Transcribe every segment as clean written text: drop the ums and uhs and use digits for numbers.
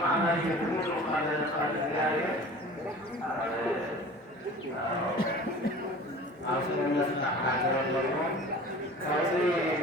سمعنا يقول قال الآية عاصم الناس حاجة الله كذي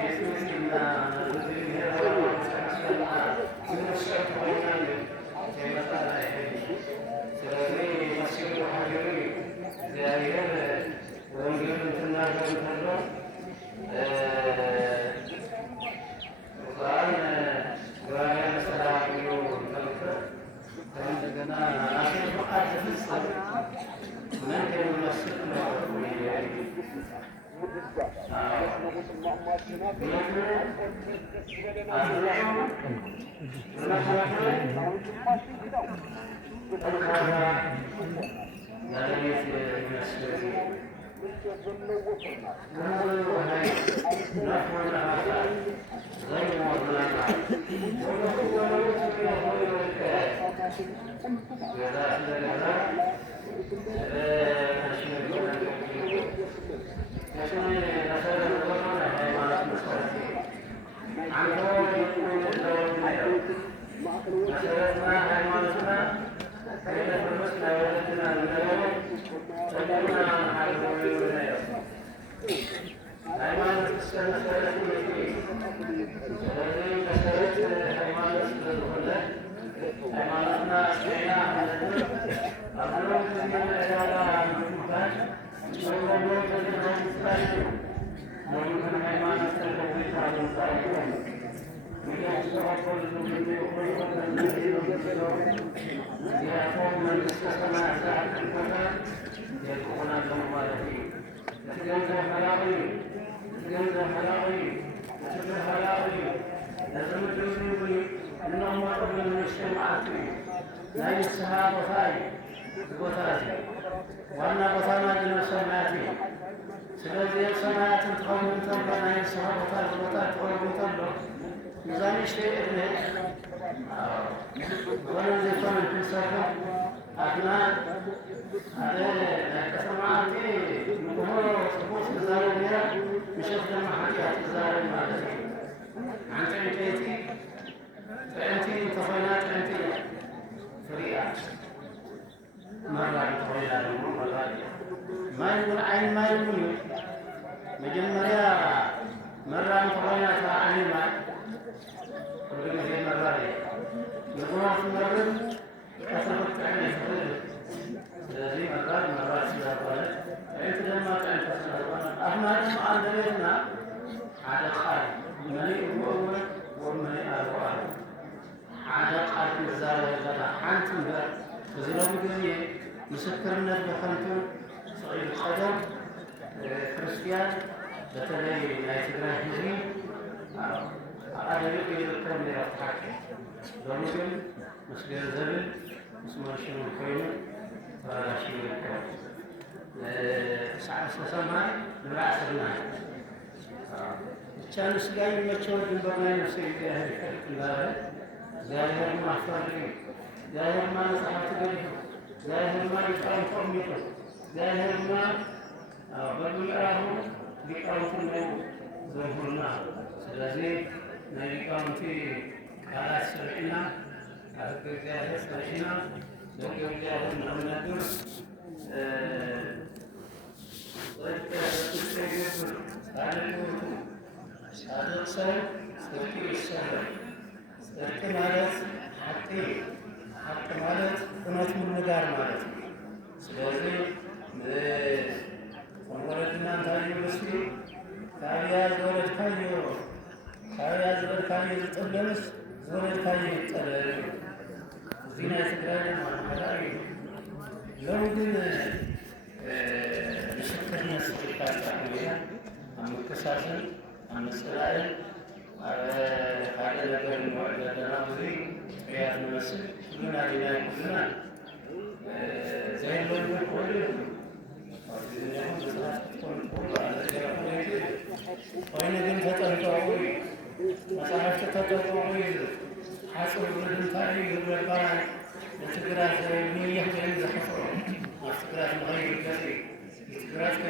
بسم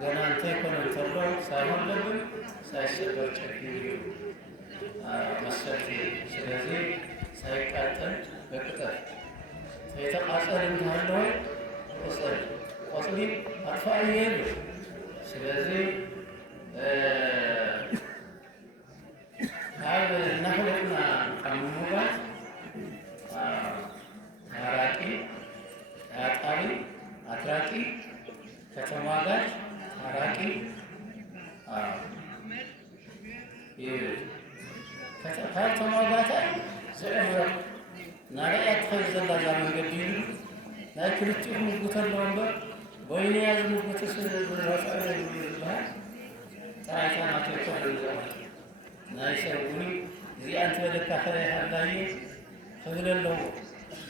ገና አንተ ኢኮኖሚ ተብሎ ሳይሆን ለብን ሳይሰበር ጨክኝ መሰልት። ስለዚህ ሳይቃጠል በቅጠል የተቃጠል እንዳለው ቆሰል ቆስሊ አጥፋዬ። ስለዚህ አብ ናህለና ከመሙላት አራቂ አጣሪ አትራቂ ከተማጋጅ አራቂ ከተማጋታ ዘእረብ ናላያት ከዘላ ዛመን ገዲሉ ናይ ክልቲኡ ሙጉተን ነበር ወይኔ ያዝ ሙጉተስ ረፋዕ ይላል ታይታና ተቆል ናይ ሰውኒ እዚኣ አንተ ወደካ ከላይ ሓላየ ክብለለዎ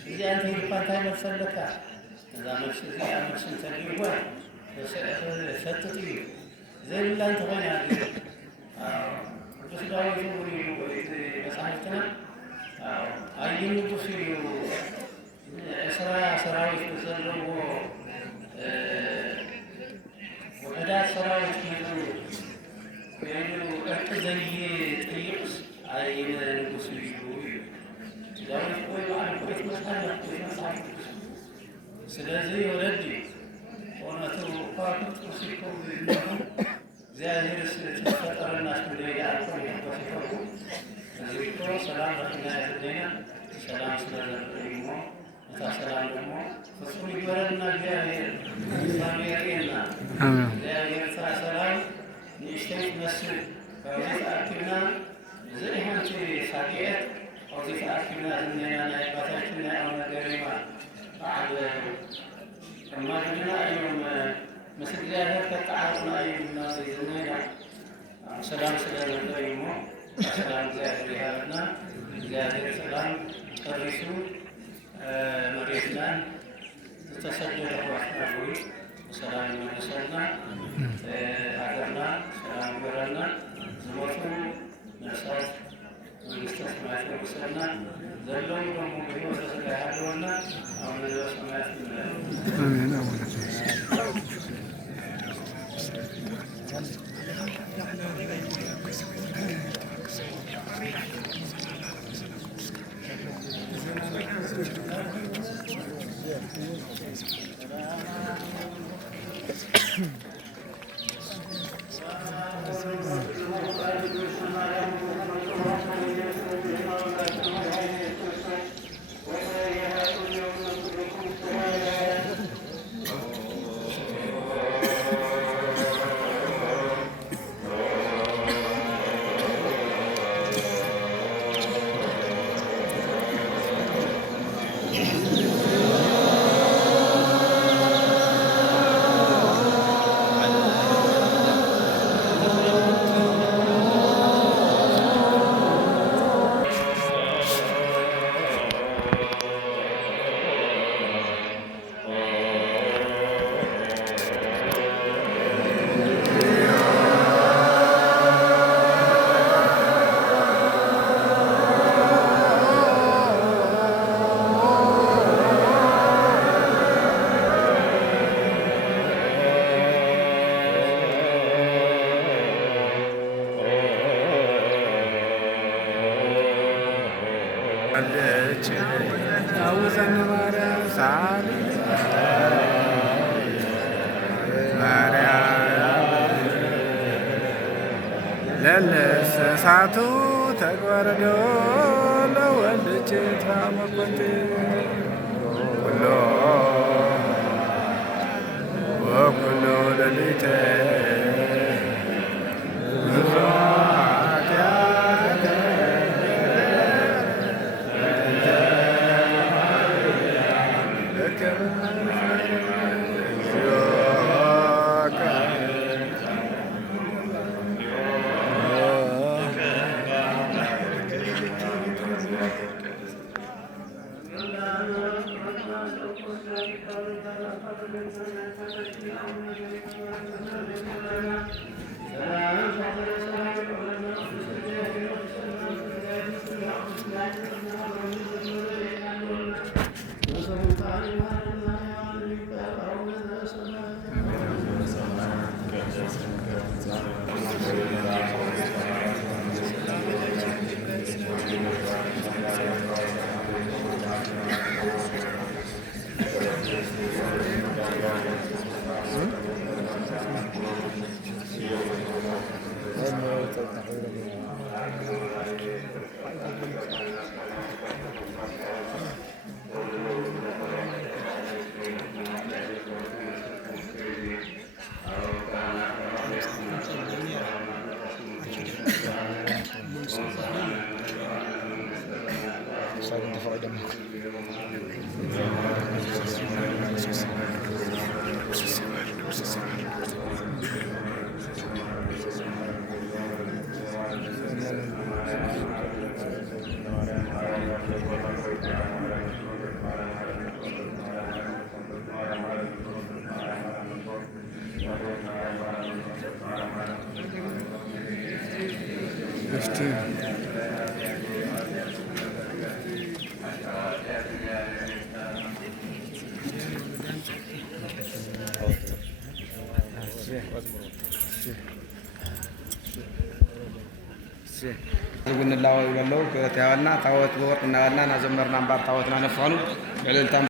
እዚኣ አንተ ይፋንታይ መሰለካ እዛ መልስ እዚኣ መልስ እንተልይዋ ሰጥጥ እዩ ዘይብላ እንተ ኮይና ቅዱስ ዳዊት መጽሐፍትና አይንጉስ እዩ እስራ ሰራዊት ዘለዎ ወዳት ሰራዊት ነው እርቅ ዘይ ጥይቅስ አይን ንጉስ እዩ ዳዊት ወይ ማለት ወይ መጽሐፍ ስለዚህ ወረድ እውነቱ ኳክት ሲኮ እግዚአብሔር ስለተፈጠረና ስለያቆ ይፈጠሩ እዚኮ ሰላም ለኛ ሰላም ስለዘረይሞ ሰላም ደግሞ ፍጹም ይበረና እግዚአብሔር ሳሚያሪና እግዚአብሔር ሰላም ንሽተይ መስል ከዚህ አክልና ዘይሃንቺ ሳቂየት ከዚህ አክልና ዝነና ናይባታችን ያው ነገርማ بعد ما جينا يوم مثل ذلك تعاطنا يوم الناس يزنينا سلام يومه سلام زاهر هذا زاهر سلام الرسول مريتنا تصدق رحمة الله سلام رسولنا هذرنا سلام برنا زوجنا نسات ونستسمع وسلنا ذلهم رحمه الله وسلامنا آمين. ለለሰሳቱ ተጓረዶ ለወልጅ ታመቆት ኩሎ ወኩሎ ለሊተ ዝጉን ላው ይበለው ከታዋና ታወት በወርቅና ዋና ናዘመርና አምባር ታወትና ነፋኑ በለልታ